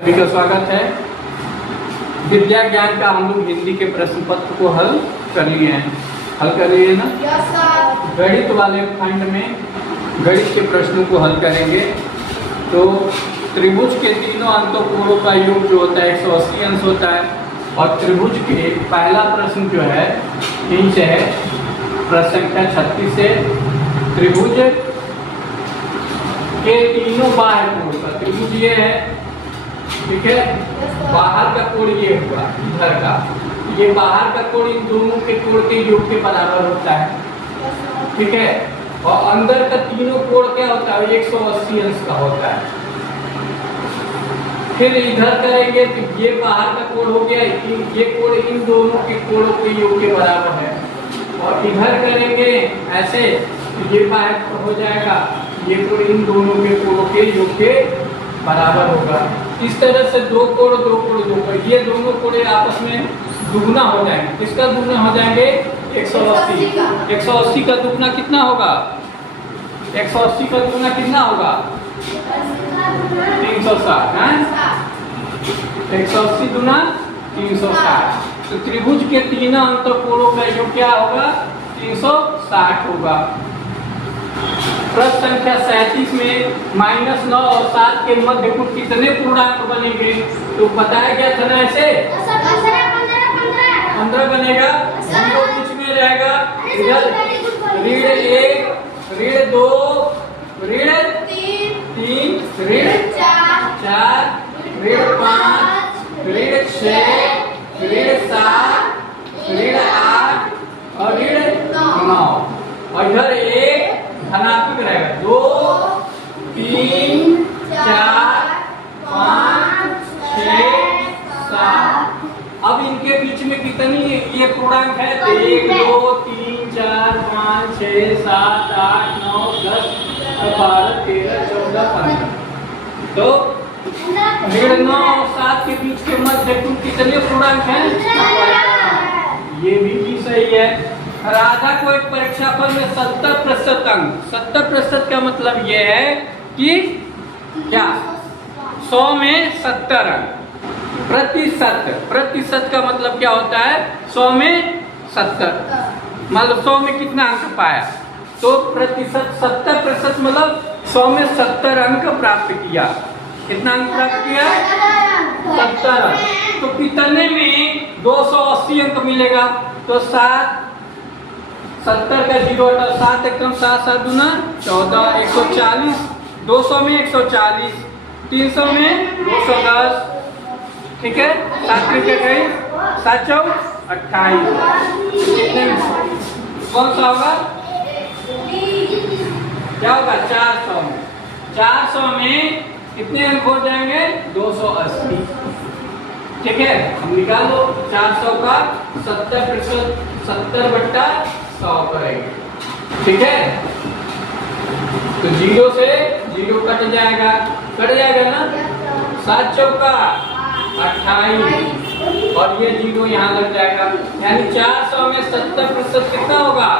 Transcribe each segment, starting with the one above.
सभी का स्वागत है। विद्या ज्ञान का हम लोग हिंदी के प्रश्न पत्र को हल कर लिए हैं। हल कर लिए ना? गणित वाले खंड में गणित के प्रश्नों को हल करेंगे। तो त्रिभुज के तीनों अंतों कोणों का योग जो होता है 180 अंश होता है। और त्रिभुज के पहला प्रश्न जो है नीचे है प्रश्न संख्या 36 से त्रिभुज के तीनों बाह्य कोण का त्रिभुज ये है, ठीक है। बाहर का कोण ये हुआ इधर का, ये बाहर का कोण इन दोनों के कोण के योग के बराबर होता है, ठीक है। और अंदर का तीनों कोण क्या होता है 180 अंश का होता है। फिर इधर करेंगे तो ये बाहर का कोण हो गया, ये कोण इन दोनों के कोणों के योग के बराबर है। और इधर करेंगे ऐसे तो ये बाहर हो जाएगा, ये कोण इन दोनों के कोणों के योग के बराबर होगा। इस तरह से दो कोण ये दोनों कोण आपस में दुगुना हो जाएंगे। किसका दुगुना हो जाएंगे 180। 180 का दुगुना कितना होगा 180 का दुगुना कितना होगा 360 है। 180 गुना 360। तो त्रिभुज के तीनों अंतःकोणों का योग क्या होगा 360 होगा। प्रश्न संख्या 37 में -9 और 7 के मध्य कुल कितने पूर्णांक बनेंगे? तो बताया गया था ना ऐसे 15 बनेगा। जीरो बीच में रहेगा, इधर ऋण 1 ऋण 2 ऋण 3 ऋण 4 ऋण 5 ऋण 6 ऋण 7 ऋण 8 और ऋण 9। और इधर एक धनात्मक रहेगा 2 3 4 5 6 7। अब इनके बीच में कितनी ये पूर्णांक है 1 2 3 4 5 6 7 8 9 10 12 13 14 15। तो ऋण 9 और 7 के बीच के मध्य कुल कितने पूर्णांक हैं? ये भी सही है। राधा को एक परीक्षाफल में 70% अंक, 70% का मतलब ये है कि क्या 100 में 70 अंक। प्रतिशत का मतलब क्या होता है 100 में 70। मतलब 100 में कितना अंक पाया तो प्रतिशत 70% मतलब 100 में 70 अंक प्राप्त किया। कितना अंक प्राप्त किया 70 अंक। तो कितने में 280 अंक मिलेगा? तो 70 का 0 हटा 7 एकदम 7 7 दूना 14 140। 200 में 140, 300 में 210, ठीक है। 7 में क्या गई 7 चौक 28। कितने कौन सा होगा क्या होगा 400 में। 400 में कितने अंक हो जाएंगे 280, ठीक है। हम निकालो 400 का 70% 70/100 करेंगे, ठीक है। तो 0 से 0 कट जाएगा ना 7 चौका 28 और ये 0 यहाँ लग जाएगा। यानी 400 में 70% कितना होगा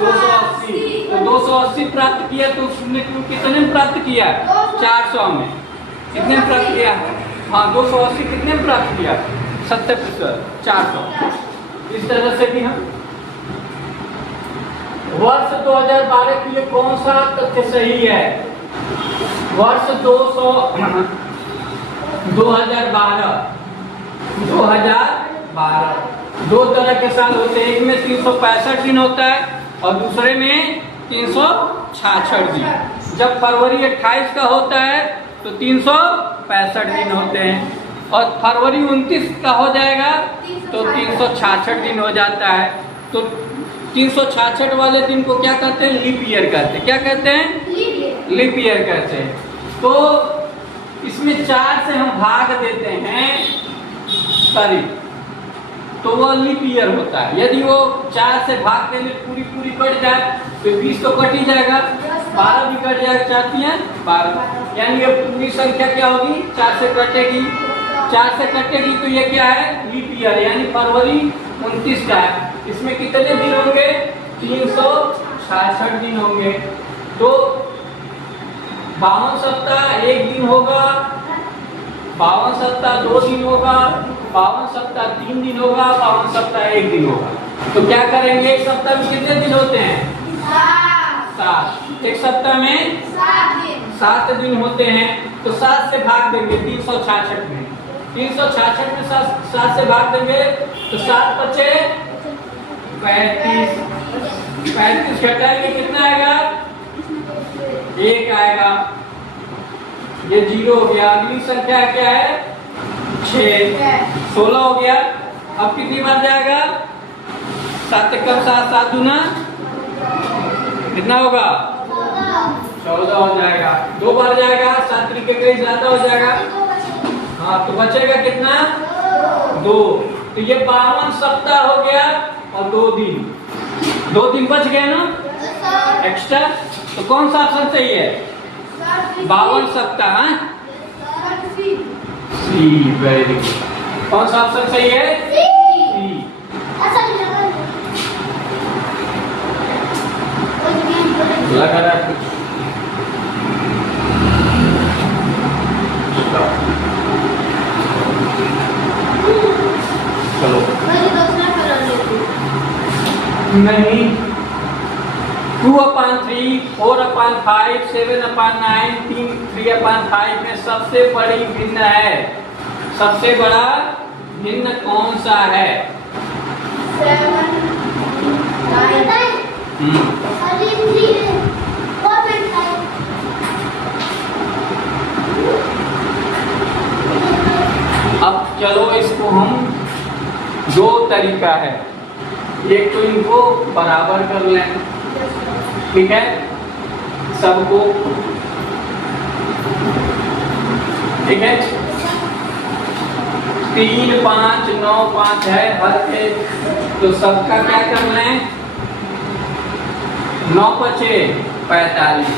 280। तो 280 प्राप्त किया तो उसने कितने में प्राप्त किया 400 में कितने में प्राप्त किया? हाँ 280 कितने में प्राप्त किया 70% 400। इस तरह से भी हम वर्ष 2012 के लिए कौन सा तथ्य सही है? वर्ष 2012 दो तरह के साल होते हैं। एक में 365 दिन होता है और दूसरे में 366 दिन। जब फरवरी 28 का होता है तो 365 दिन होते हैं और फरवरी 29 का हो जाएगा तो 366 दिन हो जाता है। तो 366 वाले दिन को क्या कहते हैं लीप ईयर कहते हैं। क्या कहते हैं लीप ईयर कहते हैं। तो इसमें 4 से हम भाग देते हैं सॉरी तो वो लीप ईयर होता है। यदि वो 4 से भाग देने पूरी कट जाए तो 20 तो कट ही जाएगा, 12 भी कट जाएगा, 4 है 12। यानी ये पूरी संख्या क्या होगी 4 से कटेगी। 4 से कटेगी तो ये क्या है लीप ईयर यानी फरवरी 29 का है। इसमें कितने दिन होंगे 366 दिन होंगे। तो 52 सप्ताह एक दिन होगा 52 सप्ताह 2 दिन होगा, 52 सप्ताह 3 दिन होगा, 52 सप्ताह 1 दिन होगा। तो क्या करेंगे, एक सप्ताह में कितने दिन होते हैं? 7। एक सप्ताह में 7 दिन होते हैं। तो 7 से भाग देंगे 366 में। 366 में 7 से भाग देंगे तो 7 बचे 35। 35 घटाएंगे कितना आएगा? 1 आएगा। ये 0 हो गया। अगली संख्या क्या है? 6। 16 हो गया। अब कितनी बार जाएगा? 7 कम 7 7 दूना कितना होगा? 14 हो जाएगा। 2 बार जाएगा, 7 तरीके कहीं ज्यादा हो जाएगा। हाँ, तो बचेगा कितना? 2। तो ये 52 सप्ताह हो गया और 2 दिन। 2 दिन बच गए ना एक्स्ट्रा। तो कौन सा ऑप्शन सही है? 52 सप्ताह। सी, वेरी गुड। कौन सा ऑप्शन सही है? सी। लग रहा है कुछ। चलो नहीं। 2/3, 4/5, 7/9, 3/5 में सबसे बड़ी भिन्न है। सबसे बड़ा भिन्न कौन सा है? 7, 9, अब चलो इसको हम 2 तरीका है। एक तो इनको बराबर कर लें, ठीक है, सबको, ठीक है। 3, 5, 9, 5 है हर के, तो सबका क्या करना है? 9 बचे 45।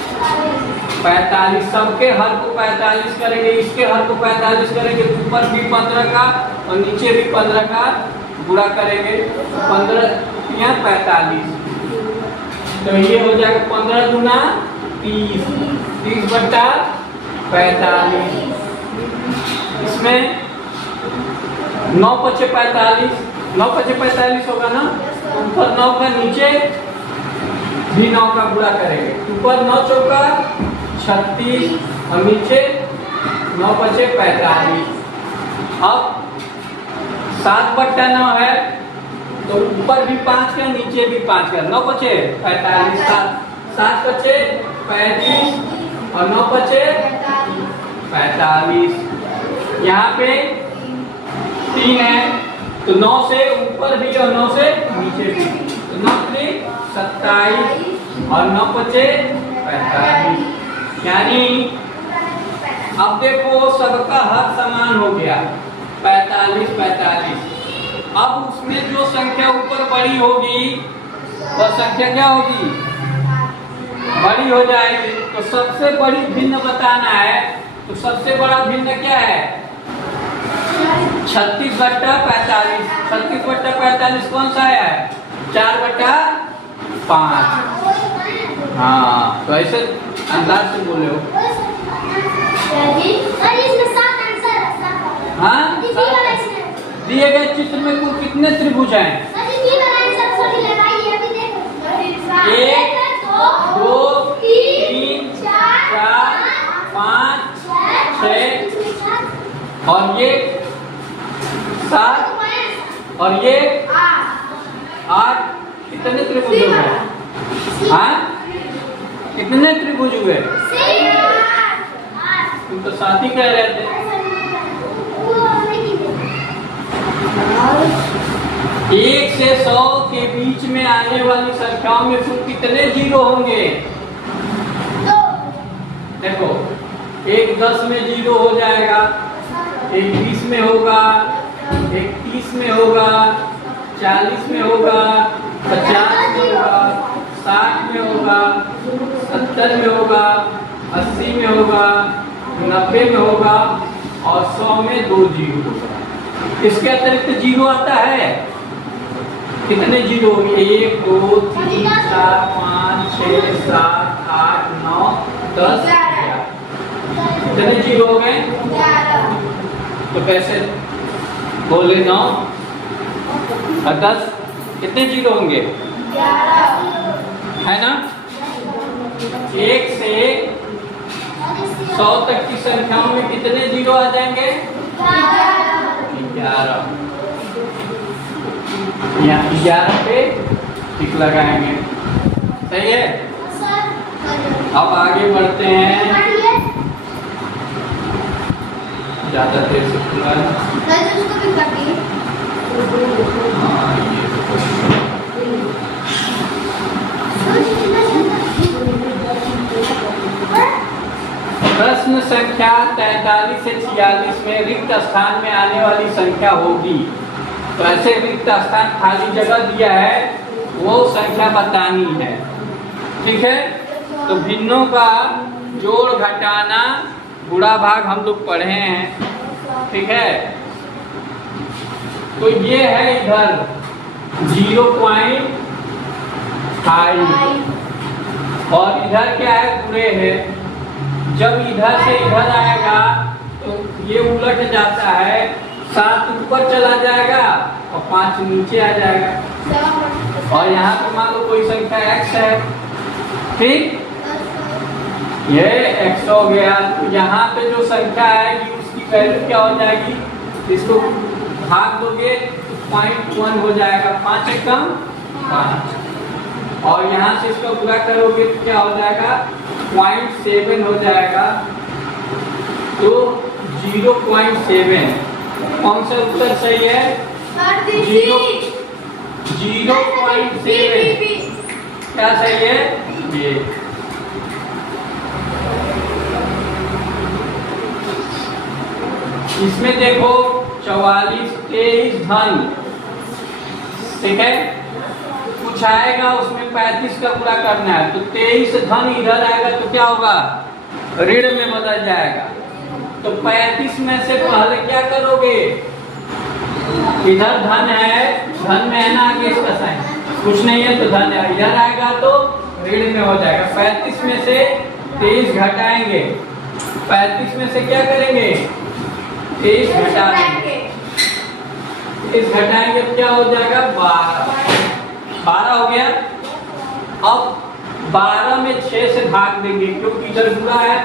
45 सबके हर को 45 करेंगे, इसके हर को 45 करेंगे, ऊपर भी 15 का और नीचे भी 15 का गुणा करेंगे। 15 या 45, तो ये हो जाएगा 15 दूना 30, 30/45। इसमें 9 बचे 45, 9 बचे 45 होगा ना। ऊपर 9 का, नीचे भी 9 का गुणा करेंगे। ऊपर 9 चौका 36 और नीचे 9 बचे 45। अब 7/9 है, तो ऊपर भी 5 का, नीचे भी 5 का, 9 बचे 45। 7 बचे 35 और 9 बचे 45। यहाँ पे 3 है, तो 9 से ऊपर भी और 9 से नीचे भी, तो 9 3 27 और 9 बचे 45। यानी अब देखो सबका हक समान हो गया, 45 45। अब उसमें जो संख्या ऊपर बड़ी होगी वह संख्या क्या होगी? बड़ी हो जाएगी। तो सबसे बड़ी भिन्न बताना है, तो सबसे बड़ा भिन्न क्या है? 36/45। 36/45 कौन सा है? 4/5। हाँ, तो ऐसे अंदाज से बोले हो। हाँ, दिए गए चित्र में कुल कितने त्रिभुज हैं? 1 2 3 4 5 6 और ये 7 और ये 8। कितने त्रिभुज हो गए? हाँ, कितने त्रिभुज हुए? तुम तो 7 ही कह रहे थे। 1 से 100 के बीच में आने वाली संख्याओं में कुल कितने 0 होंगे? देखो, एक 10 में 0 हो जाएगा, एक 20 में होगा, एक 30 में होगा, 40 में होगा, 50 में होगा, 60 में होगा, 70 में होगा, 80 में होगा, 90 में होगा और 100 में 2 0 होगा। इसके अतिरिक्त 0 आता है। कितने 0 होंगे? 1 2 3 4 5 6 7 8 9 10 11। कितने 0 हो गए? तो कैसे बोले 9 और 10 कितने जीरो होंगे? 11 है ना? 1 से 100 तक की संख्याओं में कितने जीरो आ जाएंगे? 11। यहाँ 11 पे टिक लगाएंगे। सही है। अब आगे बढ़ते हैं। ज्यादा देर से खुला है। हाँ, ये प्रश्न संख्या 43 से 46 में रिक्त स्थान में आने वाली संख्या होगी। तो ऐसे रिक्त स्थान खाली जगह दिया है, वो संख्या बतानी है। ठीक है। तो भिन्नों का जोड़ घटाना गुणा भाग हम लोग पढ़े हैं। ठीक है। तो ये है इधर 0.5 और इधर क्या है? गुणे है। जब इधर से इधर आएगा तो ये उलट जाता है, 7 ऊपर चला जाएगा और 5 नीचे आ जाएगा। और यहाँ पे मान लो कोई संख्या x है, ठीक, ये x हो गया। तो यहाँ पे जो संख्या आएगी उसकी वैल्यू क्या हो जाएगी? इसको भाग दोगे तो 0.1 हो जाएगा, 5 एकदम 5। और यहाँ से इसका गुणा करोगे तो क्या हो जाएगा? 0.7 हो जाएगा। तो 0.7 कौन सा उत्तर सही है? 0.7 क्या सही है? ये इसमें देखो 44 23 धन, ठीक है, कुछ आएगा उसमें 35 का पूरा करना है। तो 23 धन इधर आएगा तो क्या होगा? ऋण में बदल जाएगा। तो 35 में से पहले क्या करोगे? इधर धन है, धन में है ना आगे इसका साइन, कुछ नहीं है तो धन है, इधर आएगा तो ऋण में हो जाएगा। 35 में से 23 घटाएंगे, 35 में से क्या करेंगे? 23 घटा देंगे, 23 घटाएंगे तो क्या हो जाएगा? 12 हो गया। अब 12 में 6 से भाग देंगे क्योंकि इधर गुणा है,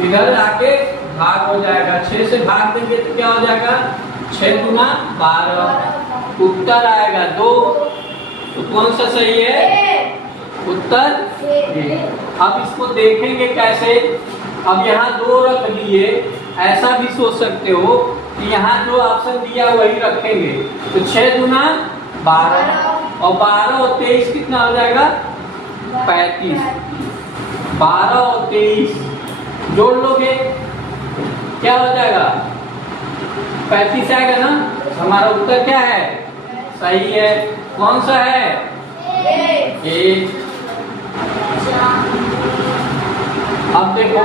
इधर आके भाग हो जाएगा। 6 से भाग देंगे तो क्या हो जाएगा? 6 गुना 12, उत्तर आएगा 2। तो कौन सा सही है? उत्तर ये। अब इसको देखेंगे कैसे? अब यहाँ 2 रख दिए, ऐसा भी सोच सकते हो कि यहाँ जो ऑप्शन दिया वही रखेंगे। तो 6 गुना 12 और 12 और 23 कितना हो जाएगा? 35। 12 और 23 जोड़ लोगे क्या हो जाएगा? 35 आएगा ना। हमारा उत्तर क्या है? सही है। कौन सा है? ए। अब देखो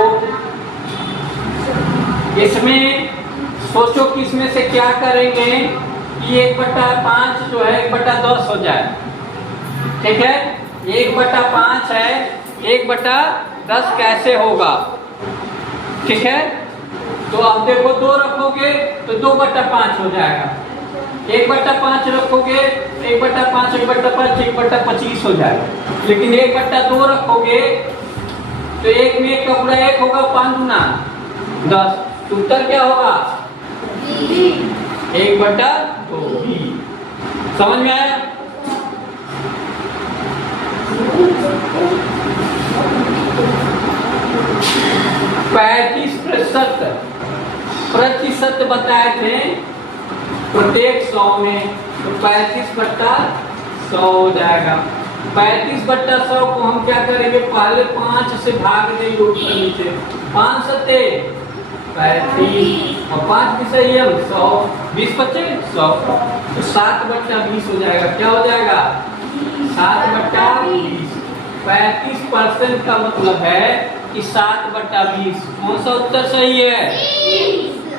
इसमें सोचो कि इसमें से क्या करेंगे कि 1/5 जो है 1/10 हो जाए। ठीक है, 1/5 है, 1/10 कैसे होगा? ठीक है, तो अब देखो 2 रखोगे तो 2/5 हो जाएगा, 1/5 रखोगे 1/5 1/5 1/25 हो जाएगा। लेकिन 1/2 रखोगे तो 1 में 1 का पूरा 1 होगा, 5 गुना 10। उत्तर क्या होगा? 1/2। समझ में आया? प्रतिशत बताए थे प्रत्येक 100 में, तो 35/100 हो जाएगा। 35/100 को हम क्या करेंगे? पहले 5 से भाग देंगे ऊपर नीचे, 5 सत्ते 35 और 5 भी सही है 100, 20 बचे 100, तो 7/20 हो जाएगा। क्या हो जाएगा? 7/20। 35% का मतलब है कि 7/20। कौन सा उत्तर सही है?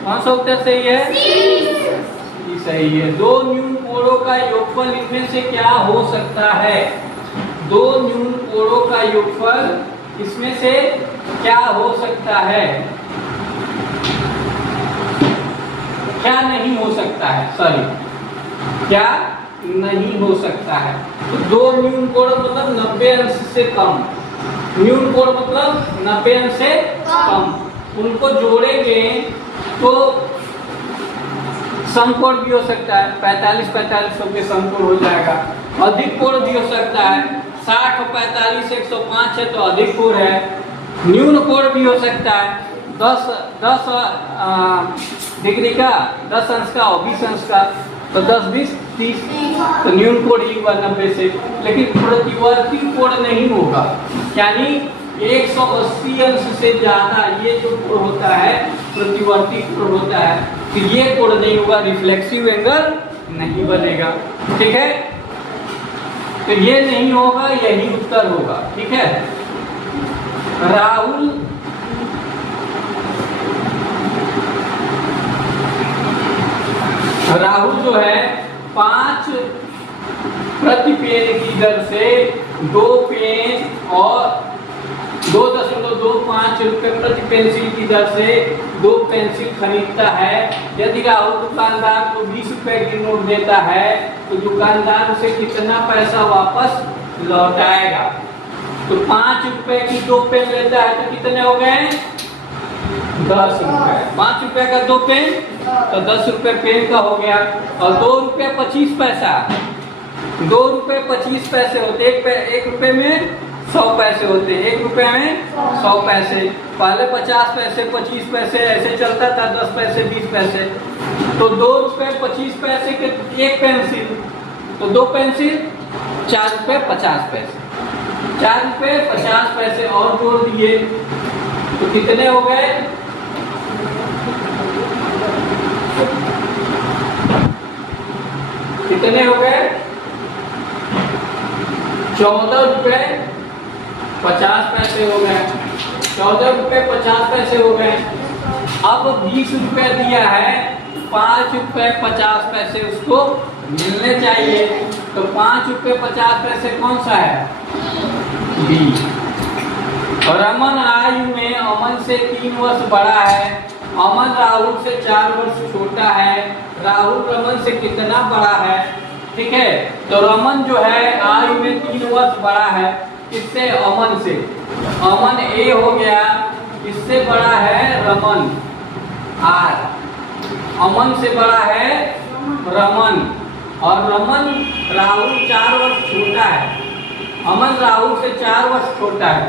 कौन सा उत्तर सही है? ये सही है। 2 न्यून कोणों का योगफल लिखने से क्या हो सकता है? 2 न्यून कोणों का योगफल इसमें से क्या हो सकता है? क्या नहीं हो सकता है, सॉरी, क्या नहीं हो सकता है। तो दो न्यून कोण मतलब 90 अंश से कम, न्यून कोण मतलब 90 अंश से कम, उनको जोड़ेंगे तो समकोण भी हो सकता है, 45-45 के समकोण हो जाएगा। अधिक कोण भी हो सकता है, 60 और 45 105 है तो अधिक कोण है। न्यून कोण भी हो सकता है, 10 डिग्री का, 10 अंश का और 20 अंश का, तो 10 20 30, तो न्यून कोण ही हुआ 90 से। लेकिन प्रतिवर्ती कोण नहीं होगा, यानी 180 अंश से ज्यादा ये जो कोण होता है प्रतिवर्ती कोण होता है, तो ये कोण नहीं होगा, रिफ्लेक्सिव एंगल नहीं बनेगा। ठीक है, तो ये नहीं होगा, यही उत्तर होगा। ठीक है, राहुल जो है 5 प्रति पेन की दर से 2 पेन और 2.25 रुपए प्रति पेंसिल की दर से 2 पेंसिल खरीदता है। यदि राहुल दुकानदार को 20 रुपए की नोट देता है तो दुकानदार उसे कितना पैसा वापस लौटाएगा। तो 5 रुपए की 2 पेन लेता है तो कितने हो गए, 10 रुपए। 5 रुपए का 2 पेन तो 10 रुपए पेन का हो गया। और 2 रुपए 25 पैसा, 2 रुपए 25 पैसे होते, 1 रुपए में 100 पैसे होते, 1 रुपए में 100 पैसे। पहले 50 पैसे 25 पैसे ऐसे चलता था, 10 पैसे 20 पैसे। तो 2 रुपए 25 पैसे के 1 पेंसिल, तो 2 पेंसिल 4 रुपए 50 पैसे, 4 रुपए 50 पैसे और जोड़ दिए तो कितने हो गए, कितने हो गए, 14 रुपए 50 पैसे हो गए, 14 रुपए 50 पैसे हो गए। अब 20 रुपए दिया है, 5 रुपए 50 पैसे उसको मिलने चाहिए। तो 5 रुपए 50 पैसे कौन सा है, बी। और रमन आयु में अमन से 3 वर्ष बड़ा है, अमन राहुल से 4 वर्ष छोटा है। राहुल रमन से कितना बड़ा है, ठीक है। तो रमन जो है आयु में 3 वर्ष बड़ा है, किससे, अमन से। अमन ए हो गया, किससे बड़ा है, रमन, आर। अमन से बड़ा है रमन, और रमन राहुल 4 वर्ष छोटा है। अमन राहुल से 4 वर्ष छोटा है,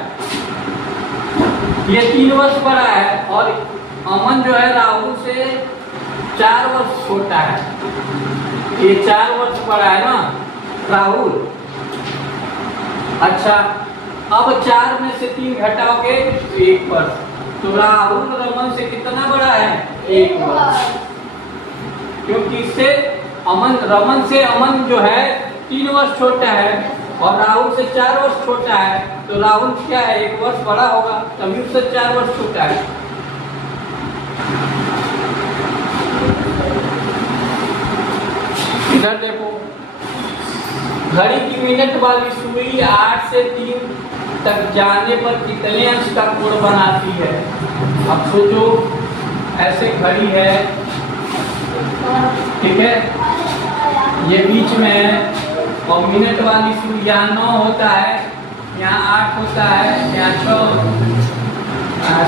ये 3 वर्ष बड़ा है, और अमन जो है राहुल से 4 वर्ष छोटा है, ये 4 वर्ष बड़ा है ना राहुल। अच्छा, अब 4 में से 3 घटाओगे तो 1 वर्ष। तो राहुल रमन से कितना बड़ा है, 1 वर्ष, क्योंकि इससे अमन, रमन से अमन जो है 3 वर्ष छोटा है और राहुल से 4 वर्ष छोटा है। तो राहुल क्या है, 1 वर्ष बड़ा होगा, तभी उससे 4 वर्ष छोटा है। इधर देखो, घड़ी की मिनट वाली सुई 8 से 3 तक जाने पर कितने अंश का कोण बनाती है। अब सोचो, ऐसे घड़ी है, ठीक है, ये बीच में है, और मिनट वाली सुई यहाँ 9 होता है, यहाँ 8 होता है, यहाँ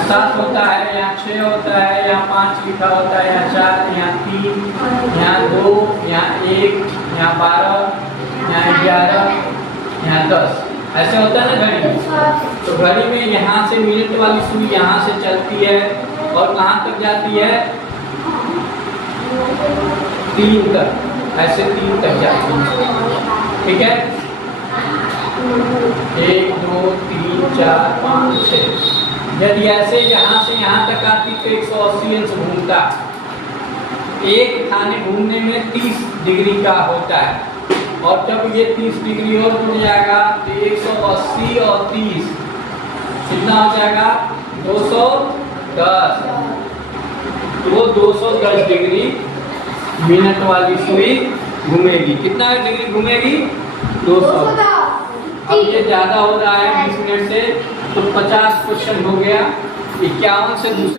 7 होता है, यहाँ 6 होता है, यहाँ 5 लिखा होता है, यहाँ 4, यहाँ 3, यहाँ 2, यहाँ 1, यहाँ 12, यहाँ 11, यहाँ 10, ऐसे होता है ना घड़ी में। तो घड़ी में यहाँ से मिनट वाली सुई यहाँ से चलती है और कहाँ तक जाती है, 3 तक, ऐसे 3 तक जाती है, ठीक है। 1 2 3 4 5 6। यदि ऐसे यहाँ से यहाँ तक आती तो 180 अंश घूमता। एक खाने घूमने में 30 डिग्री का होता है, और जब ये 30 डिग्री और जुड़ जाएगा तो 180 और 30 कितना हो जाएगा, 210। तो वो 210 डिग्री मिनट वाली सुई घूमेगी। कितना डिग्री घूमेगी, 200। अब ये ज्यादा हो रहा है 20 मिनट से, तो 50 क्वेश्चन हो गया। 51 से दूसरे